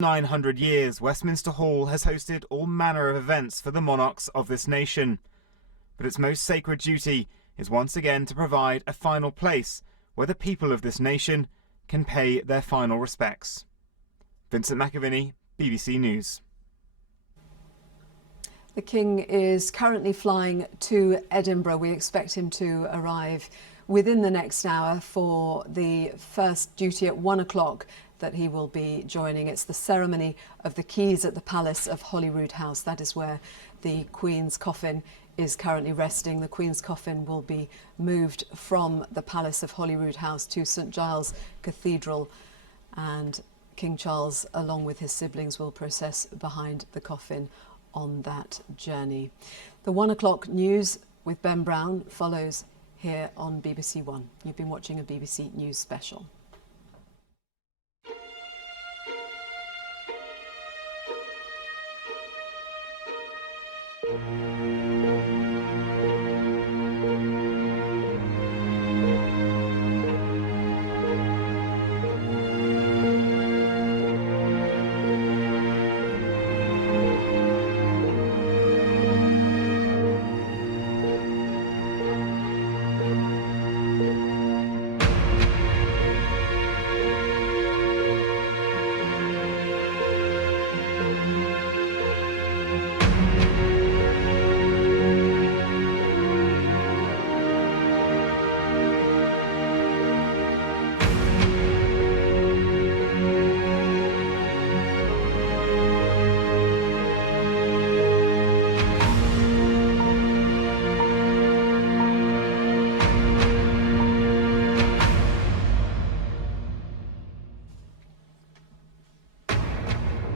900 years, Westminster Hall has hosted all manner of events for the monarchs of this nation. But its most sacred duty is once again to provide a final place where the people of this nation can pay their final respects. Vincent McAviney, BBC News. The King is currently flying to Edinburgh. We expect him to arrive within the next hour for the first duty at 1 o'clock that he will be joining. It's the ceremony of the keys at the Palace of Holyrood House. That is where the Queen's coffin is currently resting. The Queen's coffin will be moved from the Palace of Holyrood House to St Giles Cathedral, and King Charles, along with his siblings, will process behind the coffin on that journey. The 1 o'clock news with Ben Brown follows here on BBC One. You've been watching a BBC News special.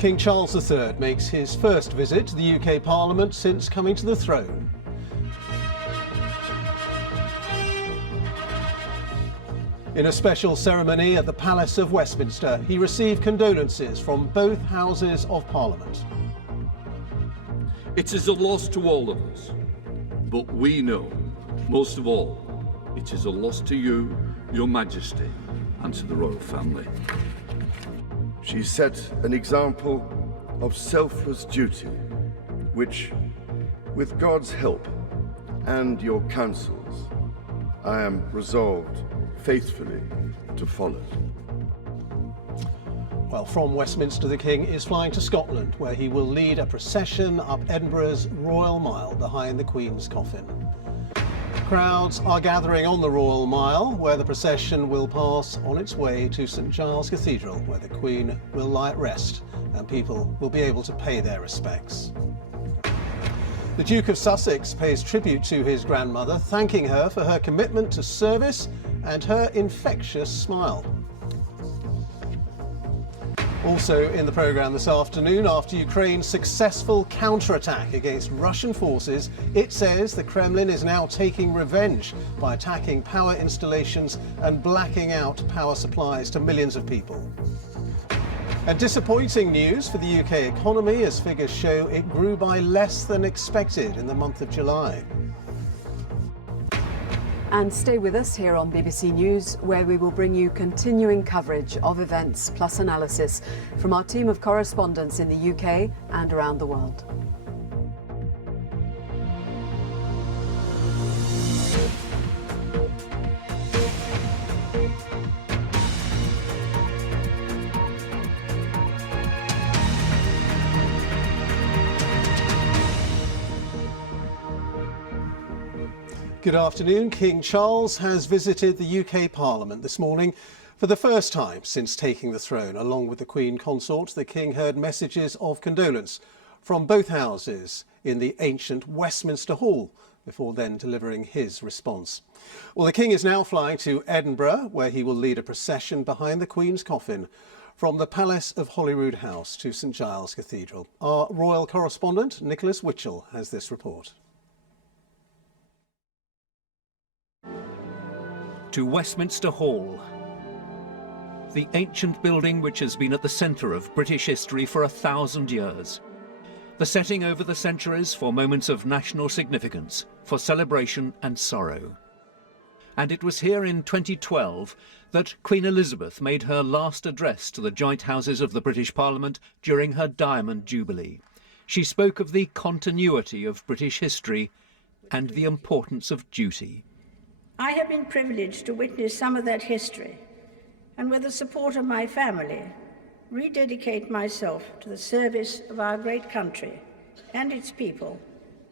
King Charles III makes his first visit to the UK Parliament since coming to the throne. In a special ceremony at the Palace of Westminster, he received condolences from both Houses of Parliament. It is a loss to all of us, but we know, most of all, it is a loss to you, Your Majesty, and to the royal family. She set an example of selfless duty, which, with God's help and your counsels, I am resolved faithfully to follow. Well, from Westminster, the King is flying to Scotland, where he will lead a procession up Edinburgh's Royal Mile behind the Queen's coffin. Crowds are gathering on the Royal Mile, where the procession will pass on its way to St Giles Cathedral, where the Queen will lie at rest and people will be able to pay their respects. The Duke of Sussex pays tribute to his grandmother, thanking her for her commitment to service and her infectious smile. Also in the programme this afternoon, after Ukraine's successful counterattack against Russian forces, it says the Kremlin is now taking revenge by attacking power installations and blacking out power supplies to millions of people. And disappointing news for the UK economy, as figures show it grew by less than expected in the month of July. And stay with us here on BBC News, where we will bring you continuing coverage of events plus analysis from our team of correspondents in the UK and around the world. Good afternoon. King Charles has visited the UK Parliament this morning for the first time since taking the throne. Along with the Queen Consort, the King heard messages of condolence from both houses in the ancient Westminster Hall before then delivering his response. Well, the King is now flying to Edinburgh, where he will lead a procession behind the Queen's coffin from the Palace of Holyrood House to St Giles Cathedral. Our royal correspondent, Nicholas Witchell, has this report. To Westminster Hall, the ancient building which has been at the centre of British history for 1,000 years. The setting over the centuries for moments of national significance, for celebration and sorrow. And it was here in 2012 that Queen Elizabeth made her last address to the joint houses of the British Parliament during her Diamond Jubilee. She spoke of the continuity of British history and the importance of duty. I have been privileged to witness some of that history, and with the support of my family, rededicate myself to the service of our great country and its people,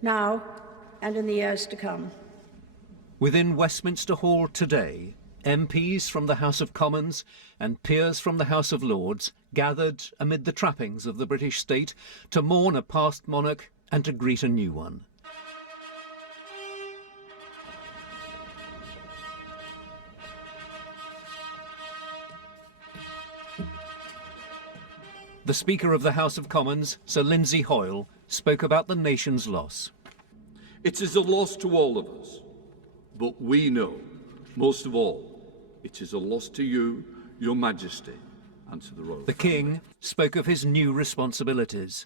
now and in the years to come. Within Westminster Hall today, MPs from the House of Commons and peers from the House of Lords gathered amid the trappings of the British state to mourn a past monarch and to greet a new one. The Speaker of the House of Commons, Sir Lindsay Hoyle, spoke about the nation's loss. It is a loss to all of us, but we know, most of all, it is a loss to you, your Majesty, and to the royal The King spoke of his new responsibilities.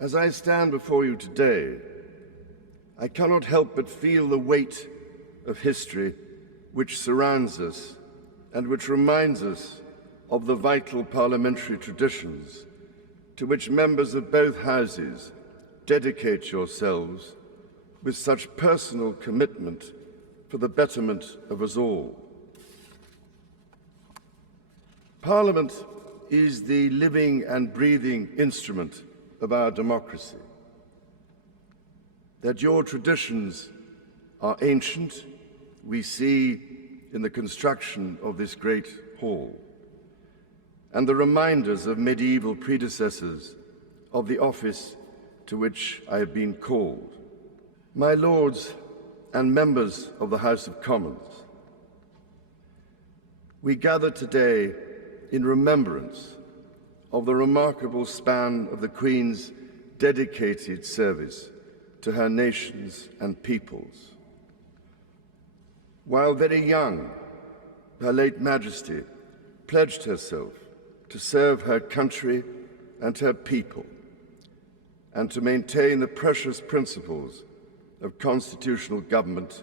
As I stand before you today, I cannot help but feel the weight of history which surrounds us and which reminds us of the vital parliamentary traditions to which members of both houses dedicate yourselves with such personal commitment for the betterment of us all. Parliament is the living and breathing instrument of our democracy. That your traditions are ancient, we see in the construction of this great hall, and the reminders of medieval predecessors of the office to which I have been called. My lords and members of the House of Commons, we gather today in remembrance of the remarkable span of the Queen's dedicated service to her nations and peoples. While very young, Her late Majesty pledged herself to serve her country and her people, and to maintain the precious principles of constitutional government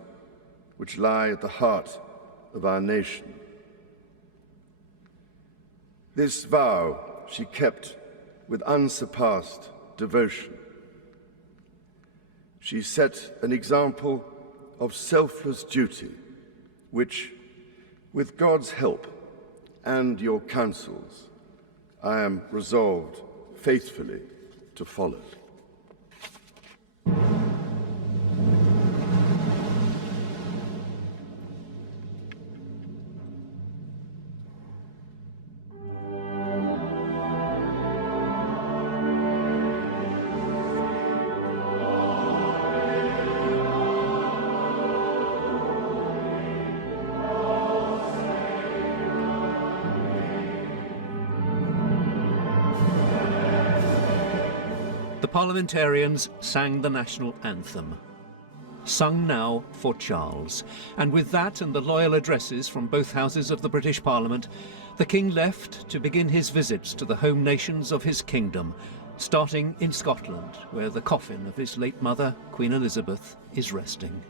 which lie at the heart of our nation. This vow she kept with unsurpassed devotion. She set an example of selfless duty, which, with God's help and your counsels, I am resolved faithfully to follow. The parliamentarians sang the national anthem, sung now for Charles. And with that and the loyal addresses from both houses of the British Parliament, the King left to begin his visits to the home nations of his kingdom, starting in Scotland, where the coffin of his late mother, Queen Elizabeth, is resting.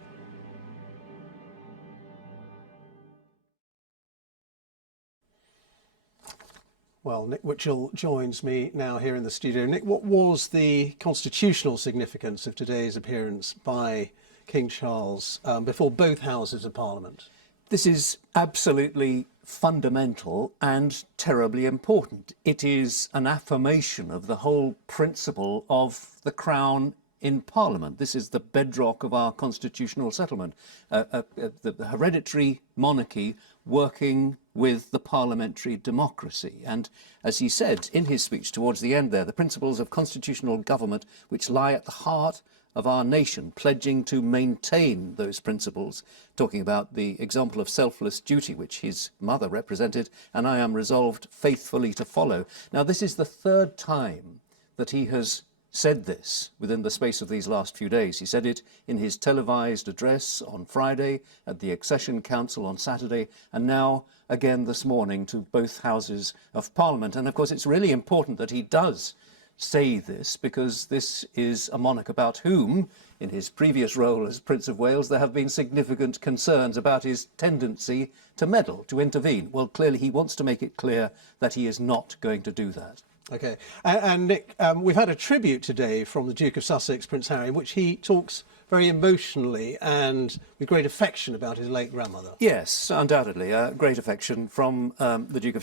Well, Nick Witchell joins me now here in the studio. Nick, what was the constitutional significance of today's appearance by King Charles before both houses of Parliament? This is absolutely fundamental and terribly important. It is an affirmation of the whole principle of the Crown in Parliament. This is the bedrock of our constitutional settlement, the hereditary monarchy working with the parliamentary democracy. And as he said in his speech towards the end there, the principles of constitutional government which lie at the heart of our nation, pledging to maintain those principles, talking about the example of selfless duty which his mother represented, and I am resolved faithfully to follow. Now, this is the third time that he has said this within the space of these last few days. He said it in his televised address on Friday, at the Accession Council on Saturday, and now again this morning to both houses of Parliament. And of course it's really important that he does say this because this is a monarch about whom, in his previous role as Prince of Wales, there have been significant concerns about his tendency to meddle, to intervene. Well, clearly he wants to make it clear that he is not going to do that. OK. And Nick, we've had a tribute today from the Duke of Sussex, Prince Harry, in which he talks very emotionally and with great affection about his late grandmother. Yes, undoubtedly. Great affection from the Duke of